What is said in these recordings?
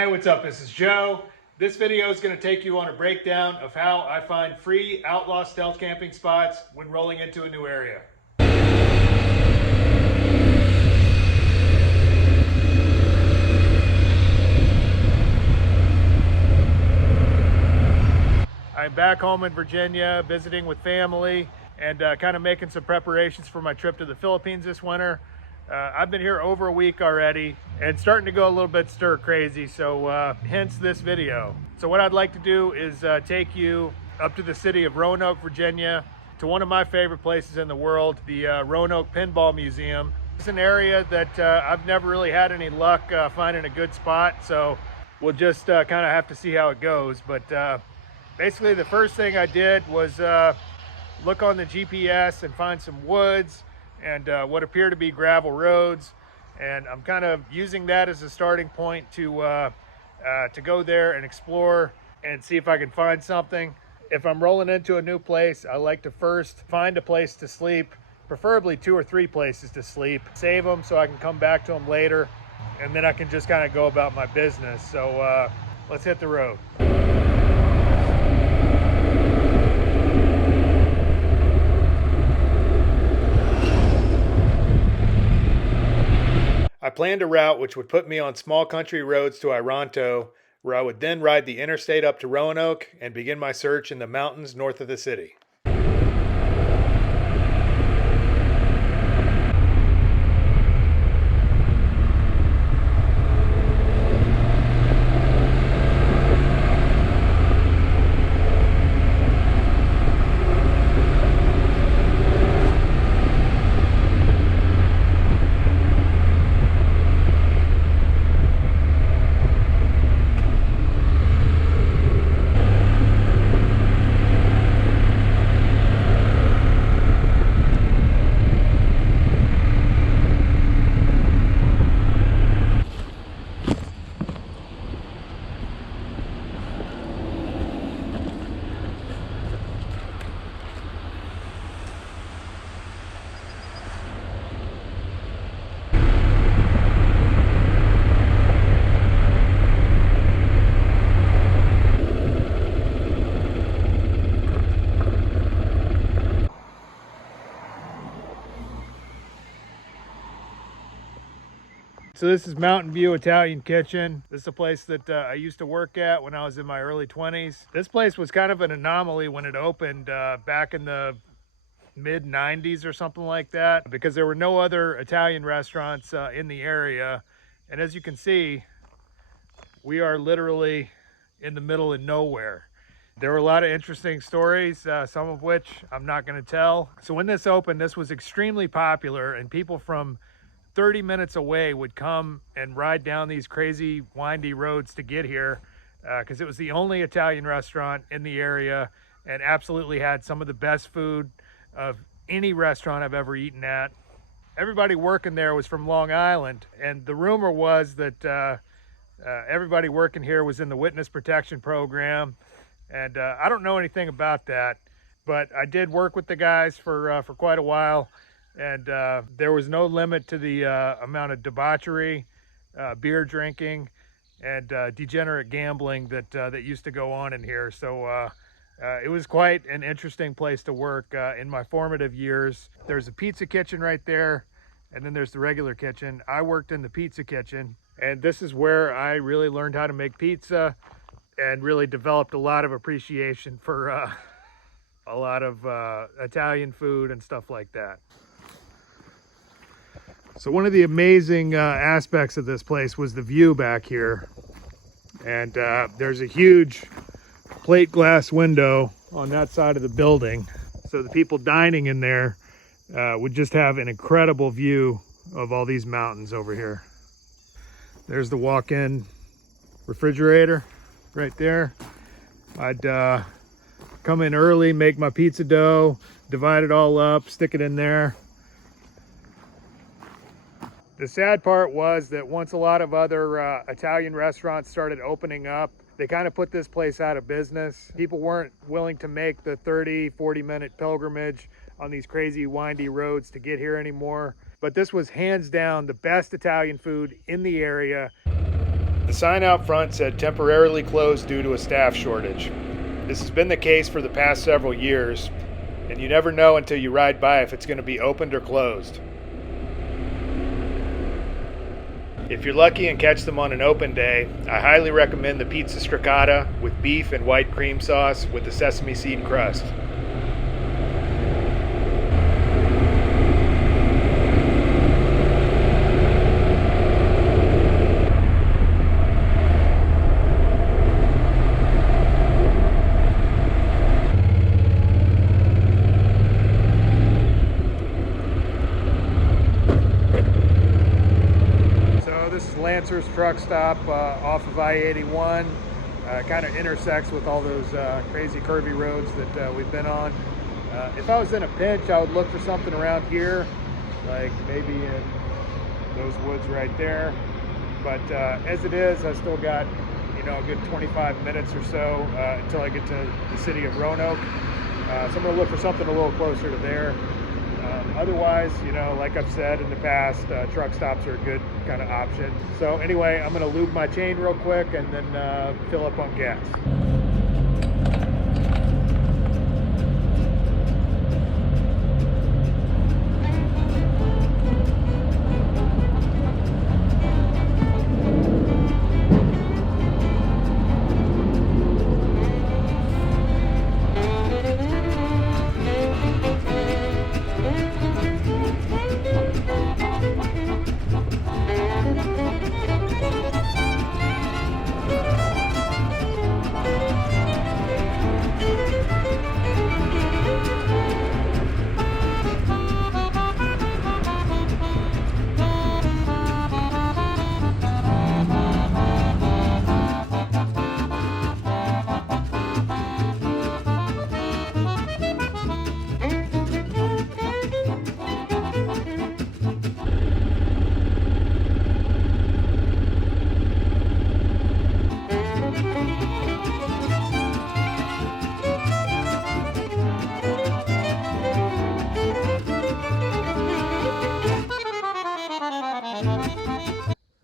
Hey, what's up? This is Joe. This video is going to take you on a breakdown of how I find free outlaw stealth camping spots when rolling into a new area. I'm back home in Virginia visiting with family and kind of making some preparations for my trip to the Philippines this winter. I've been here over a week already and starting to go a little bit stir crazy, so hence this video. So what I'd like to do is take you up to the city of Roanoke, Virginia, to one of my favorite places in the world, the Roanoke Pinball Museum. It's an area that I've never really had any luck finding a good spot, so we'll just kind of have to see how it goes. But basically the first thing I did was look on the GPS and find some woods and what appear to be gravel roads, and I'm kind of using that as a starting point to go there and explore and see if I can find something. If I'm rolling into a new place, I like to first find a place to sleep, preferably 2 or 3 places to sleep, save them so I can come back to them later, and then I can just kind of go about my business. So let's hit the road. I planned a route which would put me on small country roads to Ironto, where I would then ride the interstate up to Roanoke and begin my search in the mountains north of the city. So this is Mountain View Italian Kitchen. This is a place that I used to work at when I was in my early 20s. This place was kind of an anomaly when it opened back in the mid 90s or something like that, because there were no other Italian restaurants in the area. And as you can see, we are literally in the middle of nowhere. There were a lot of interesting stories, some of which I'm not going to tell. So when this opened, this was extremely popular, and people from 30 minutes away would come and ride down these crazy windy roads to get here, because it was the only Italian restaurant in the area and absolutely had some of the best food of any restaurant I've ever eaten at. Everybody working there was from Long Island, and the rumor was that everybody working here was in the witness protection program, and I don't know anything about that, but I did work with the guys for quite a while. And there was no limit to the amount of debauchery, beer drinking, and degenerate gambling that used to go on in here. So it was quite an interesting place to work in my formative years. There's a pizza kitchen right there, and then there's the regular kitchen. I worked in the pizza kitchen, and this is where I really learned how to make pizza and really developed a lot of appreciation for a lot of Italian food and stuff like that. So one of the amazing aspects of this place was the view back here. And there's a huge plate glass window on that side of the building. So the people dining in there would just have an incredible view of all these mountains over here. There's the walk-in refrigerator right there. I'd come in early, make my pizza dough, divide it all up, stick it in there. The sad part was that once a lot of other Italian restaurants started opening up, they kind of put this place out of business. People weren't willing to make the 30-40 minute pilgrimage on these crazy windy roads to get here anymore. But this was hands down the best Italian food in the area. The sign out front said temporarily closed due to a staff shortage. This has been the case for the past several years, and you never know until you ride by if it's going to be opened or closed. If you're lucky and catch them on an open day, I highly recommend the pizza stracciata with beef and white cream sauce with the sesame seed crust. Lancer's truck stop off of I-81. Kind of intersects with all those crazy curvy roads that we've been on. If I was in a pinch, I would look for something around here, like maybe in those woods right there. But as it is, I still got, you know, a good 25 minutes or so until I get to the city of Roanoke. So I'm going to look for something a little closer to there. Otherwise, you know, like I've said in the past, truck stops are a good kind of option. So anyway, I'm going to lube my chain real quick and then fill up on gas.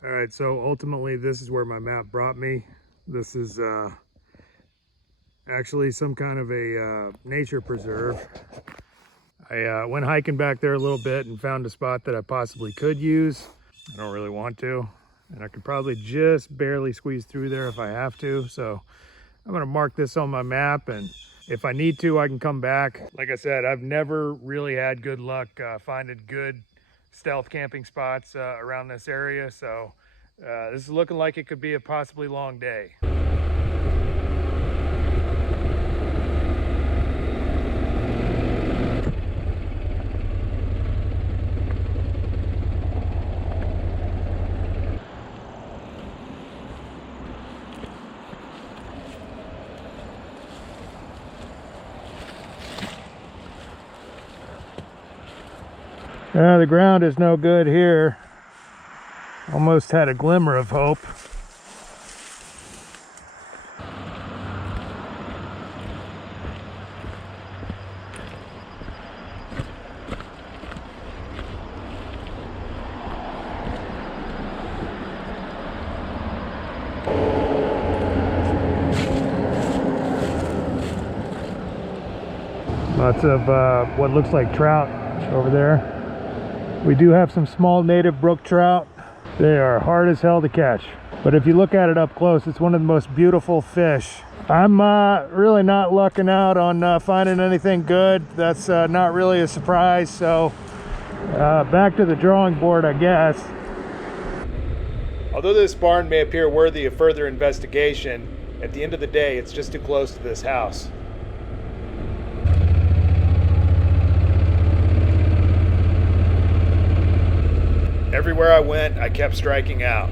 Alright, so ultimately this is where my map brought me. This is actually some kind of a nature preserve. I went hiking back there a little bit and found a spot that I possibly could use. I don't really want to, and I could probably just barely squeeze through there if I have to. So I'm going to mark this on my map, and if I need to, I can come back. Like I said, I've never really had good luck finding good stealth camping spots around this area. So this is looking like it could be a possibly long day. The ground is no good here. Almost had a glimmer of hope. Lots of what looks like trout over there. We do have some small native brook trout. They are hard as hell to catch, but if you look at it up close, it's one of the most beautiful fish. I'm really not lucking out on finding anything good. That's not really a surprise, so back to the drawing board, I guess. Although this barn may appear worthy of further investigation, at the end of the day, it's just too close to this house. Everywhere I went, I kept striking out.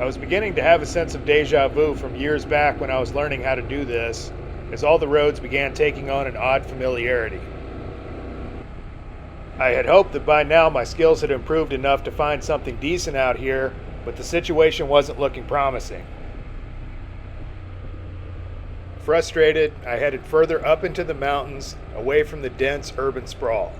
I was beginning to have a sense of deja vu from years back when I was learning how to do this, as all the roads began taking on an odd familiarity. I had hoped that by now my skills had improved enough to find something decent out here, but the situation wasn't looking promising. Frustrated, I headed further up into the mountains, away from the dense urban sprawl.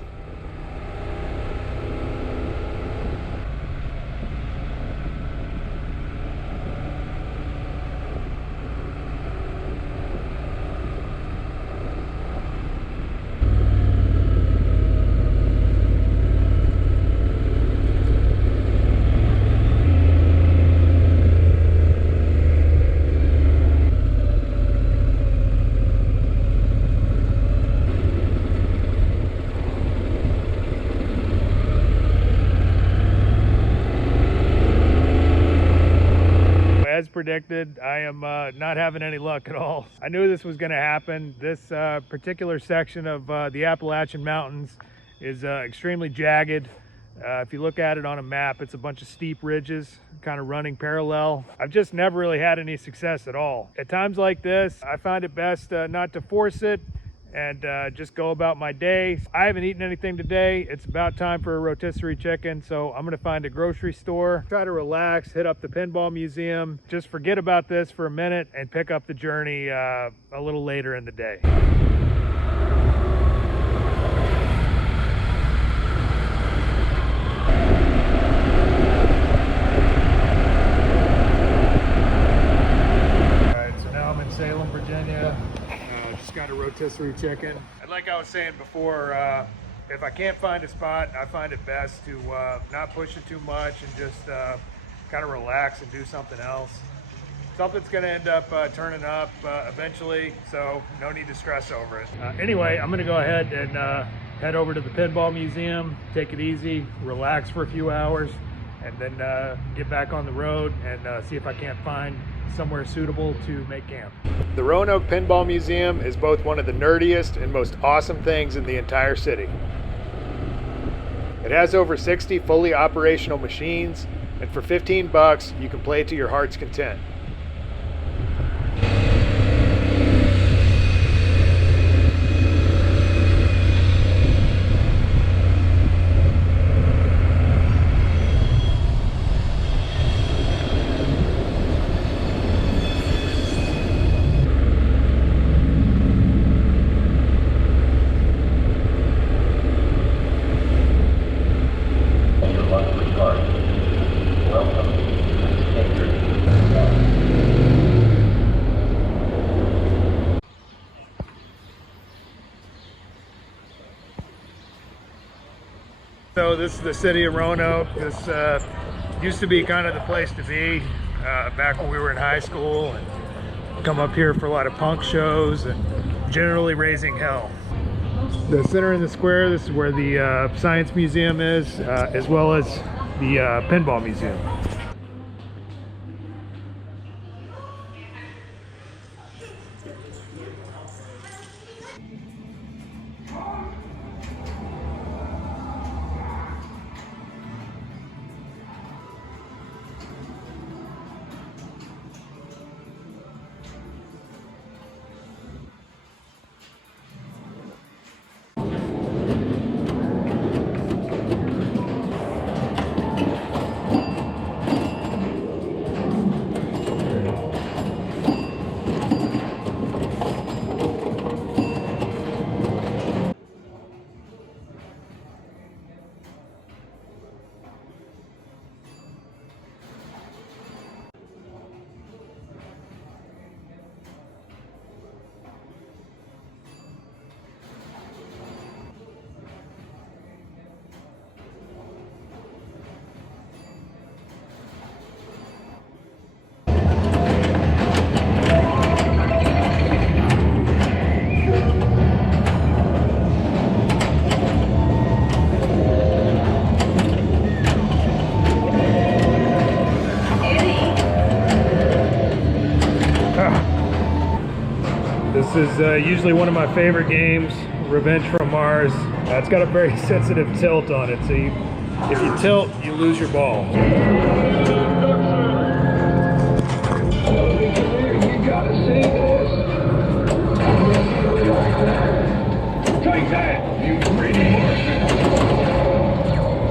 predicted, I am not having any luck at all. I knew this was going to happen. This particular section of the Appalachian Mountains is extremely jagged. If you look at it on a map, it's a bunch of steep ridges kind of running parallel. I've just never really had any success at all. At times like this, I find it best not to force it and just go about my day. I haven't eaten anything today. It's about time for a rotisserie chicken, so I'm gonna find a grocery store, try to relax, hit up the Pinball Museum, just forget about this for a minute and pick up the journey a little later in the day. Salem, Virginia. Just got a rotisserie chicken. And like I was saying before, if I can't find a spot, I find it best to not push it too much and just kind of relax and do something else. Something's going to end up turning up eventually, so no need to stress over it. Anyway, I'm going to go ahead and head over to the Pinball Museum, take it easy, relax for a few hours, and then get back on the road and see if I can't find somewhere suitable to make camp. The Roanoke Pinball Museum is both one of the nerdiest and most awesome things in the entire city. It has over 60 fully operational machines, and for 15 bucks you can play to your heart's content. So this is the city of Roanoke. This used to be kind of the place to be back when we were in high school, and come up here for a lot of punk shows and generally raising hell. The center in the square, this is where the Science Museum is, as well as the Pinball Museum. This is usually one of my favorite games, Revenge from Mars. It's got a very sensitive tilt on it, so if you tilt, you lose your ball. You gotta see this. Take that, you greedy horseman.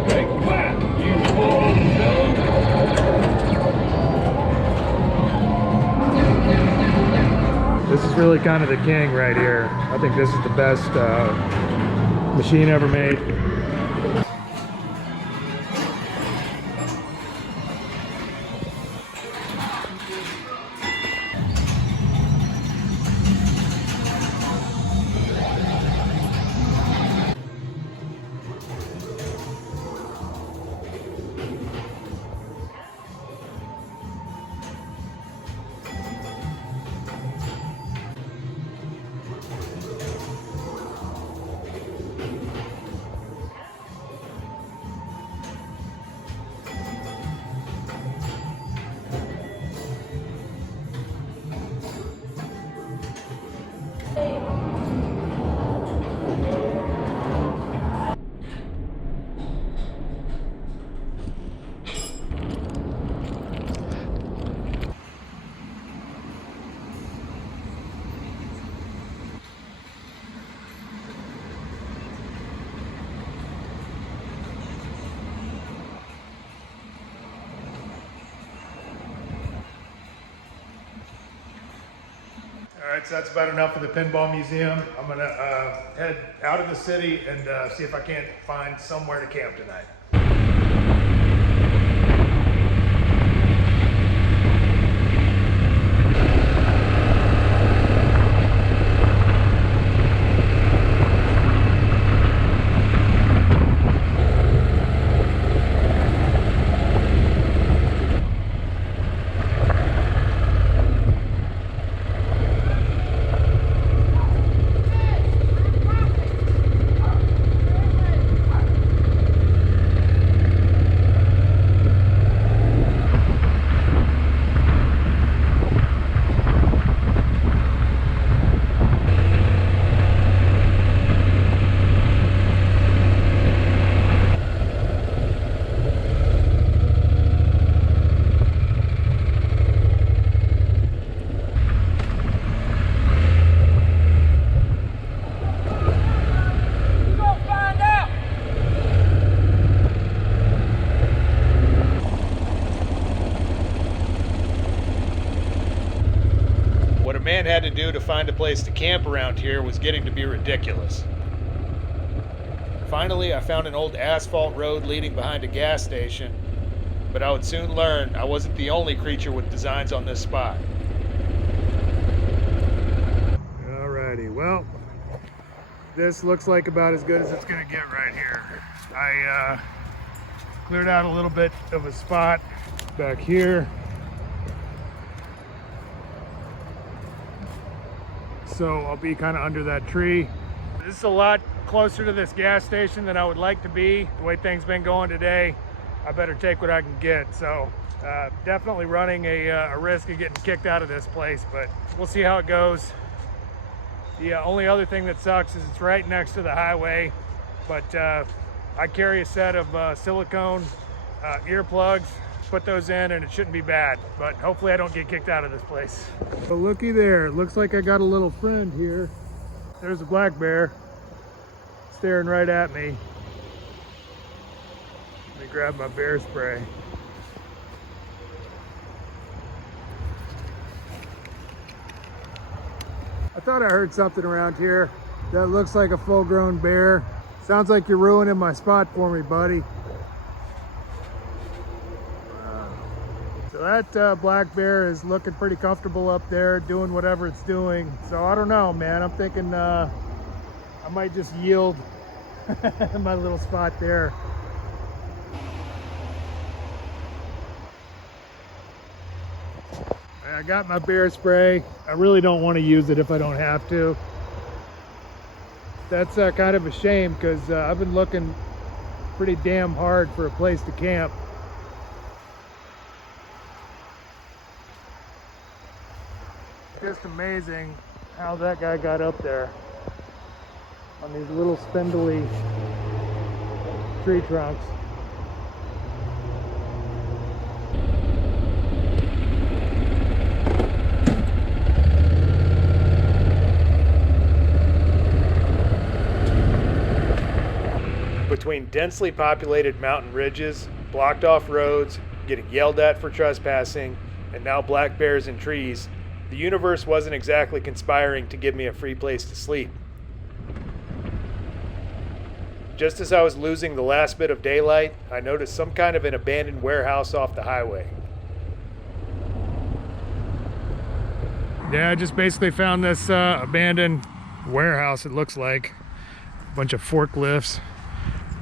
Take that, you old dog. This is really kind of the king right here. I think this is the best machine ever made. All right, so that's about enough of the Pinball Museum. I'm gonna head out of the city and see if I can't find somewhere to camp tonight. What a man had to do to find a place to camp around here was getting to be ridiculous. Finally, I found an old asphalt road leading behind a gas station, but I would soon learn I wasn't the only creature with designs on this spot. Alrighty, well, this looks like about as good as it's gonna get right here. I cleared out a little bit of a spot back here. So I'll be kind of under that tree. This is a lot closer to this gas station than I would like to be. The way things been going today, I better take what I can get. So definitely running a risk of getting kicked out of this place, but we'll see how it goes. The only other thing that sucks is it's right next to the highway, but I carry a set of silicone earplugs. Put those in and it shouldn't be bad, but hopefully I don't get kicked out of this place. So looky there, it looks like I got a little friend here. There's a black bear staring right at me. Let me grab my bear spray. I thought I heard something around here that looks like a full-grown bear. Sounds like you're ruining my spot for me, buddy. That black bear is looking pretty comfortable up there doing whatever it's doing. So I don't know, man. I'm thinking I might just yield my little spot there. I got my bear spray. I really don't want to use it if I don't have to. That's kind of a shame because I've been looking pretty damn hard for a place to camp. Just amazing how that guy got up there on these little spindly tree trunks. Between densely populated mountain ridges, blocked off roads, getting yelled at for trespassing, and now black bears in trees, the universe wasn't exactly conspiring to give me a free place to sleep. Just as I was losing the last bit of daylight, I noticed some kind of an abandoned warehouse off the highway. Yeah, I just basically found this abandoned warehouse, it looks like. A bunch of forklifts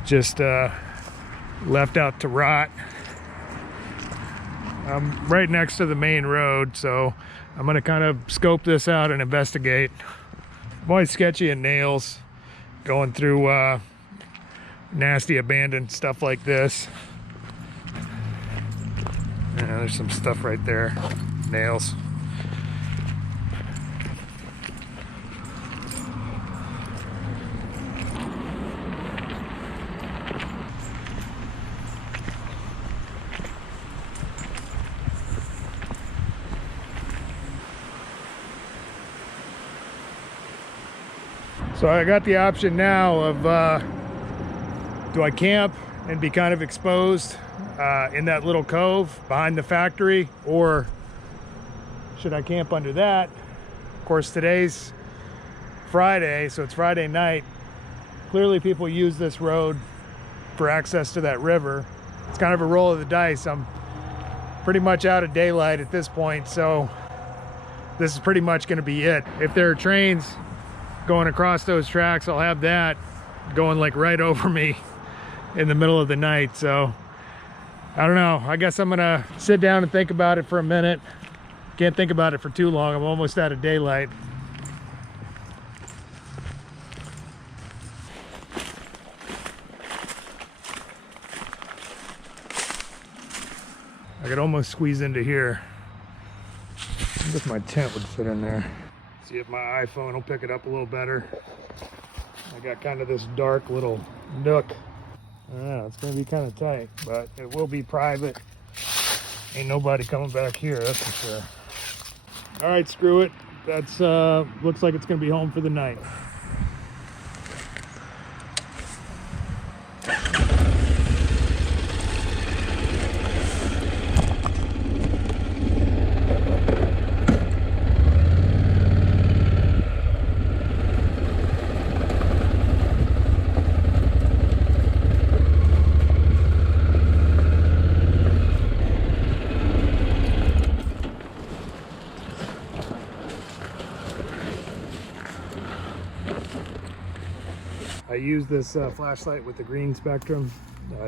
just left out to rot. I'm right next to the main road, so I'm gonna kind of scope this out and investigate. I'm always sketchy in nails, going through nasty abandoned stuff like this. Yeah, there's some stuff right there, nails. So I got the option now of do I camp and be kind of exposed in that little cove behind the factory, or should I camp under that, course, today's Friday, so it's Friday night. Clearly people use this road for access to that river. It's kind of a roll of the dice. I'm pretty much out of daylight at this point, so this is pretty much going to be it. If there are trains going across those tracks, I'll have that going like right over me in the middle of the night. So I don't know, I guess I'm gonna sit down and think about it for a minute. Can't think about it for too long. I'm almost out of daylight. I could almost squeeze into here. I wonder if my tent would fit in there. See if my iPhone will pick it up a little better. I got kind of this dark little nook. I don't know, it's gonna be kind of tight, but it will be private. Ain't nobody coming back here, that's for sure. All right, screw it. That's looks like it's gonna be home for the night. I use this flashlight with the green spectrum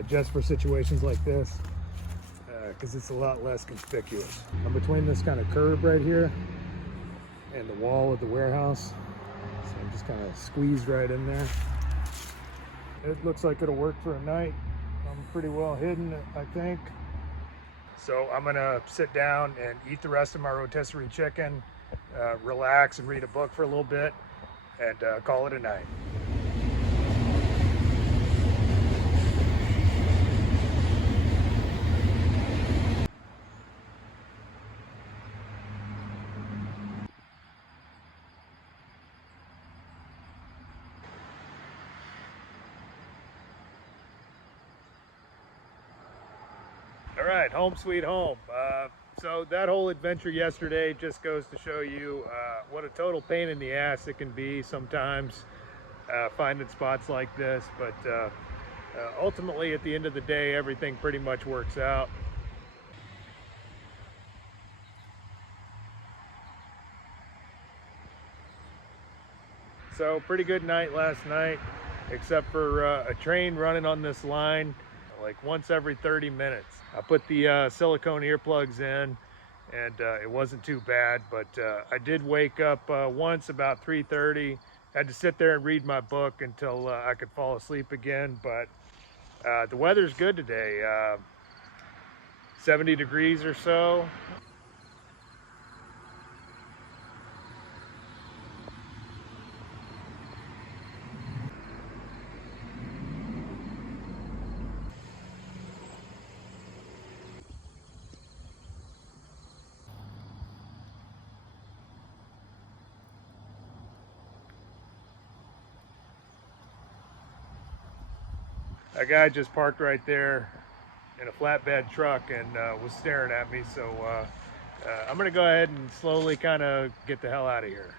just for situations like this because it's a lot less conspicuous. I'm between this kind of curb right here and the wall of the warehouse, so I'm just kind of squeezed right in there. It looks like it'll work for a night. I'm pretty well hidden, I think. So I'm gonna sit down and eat the rest of my rotisserie chicken, relax and read a book for a little bit, and call it a night. All right, home sweet home. So that whole adventure yesterday just goes to show you what a total pain in the ass it can be sometimes finding spots like this. But ultimately, at the end of the day, everything pretty much works out. So pretty good night last night, except for a train running on this line like once every 30 minutes. I put the silicone earplugs in and it wasn't too bad, but I did wake up once about 3:30. Had to sit there and read my book until I could fall asleep again, but the weather's good today. 70 degrees or so. A guy just parked right there in a flatbed truck and was staring at me, so I'm gonna go ahead and slowly kind of get the hell out of here.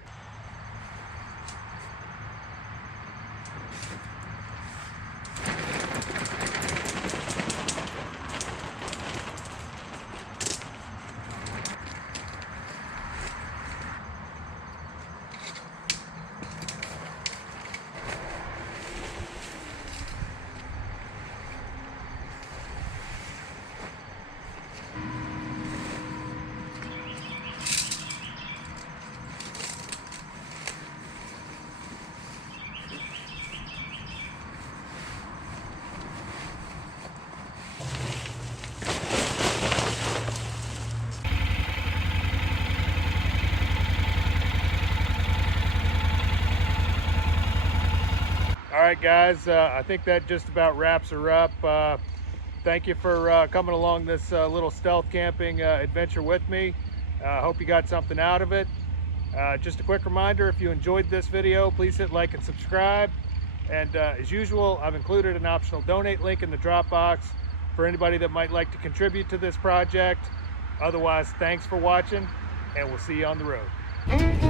All right, guys, I think that just about wraps her up. Thank you for coming along this little stealth camping adventure with me. Hope you got something out of it. Just a quick reminder, if you enjoyed this video, please hit like and subscribe. And as usual, I've included an optional donate link in the drop box for anybody that might like to contribute to this project. Otherwise, thanks for watching, and we'll see you on the road.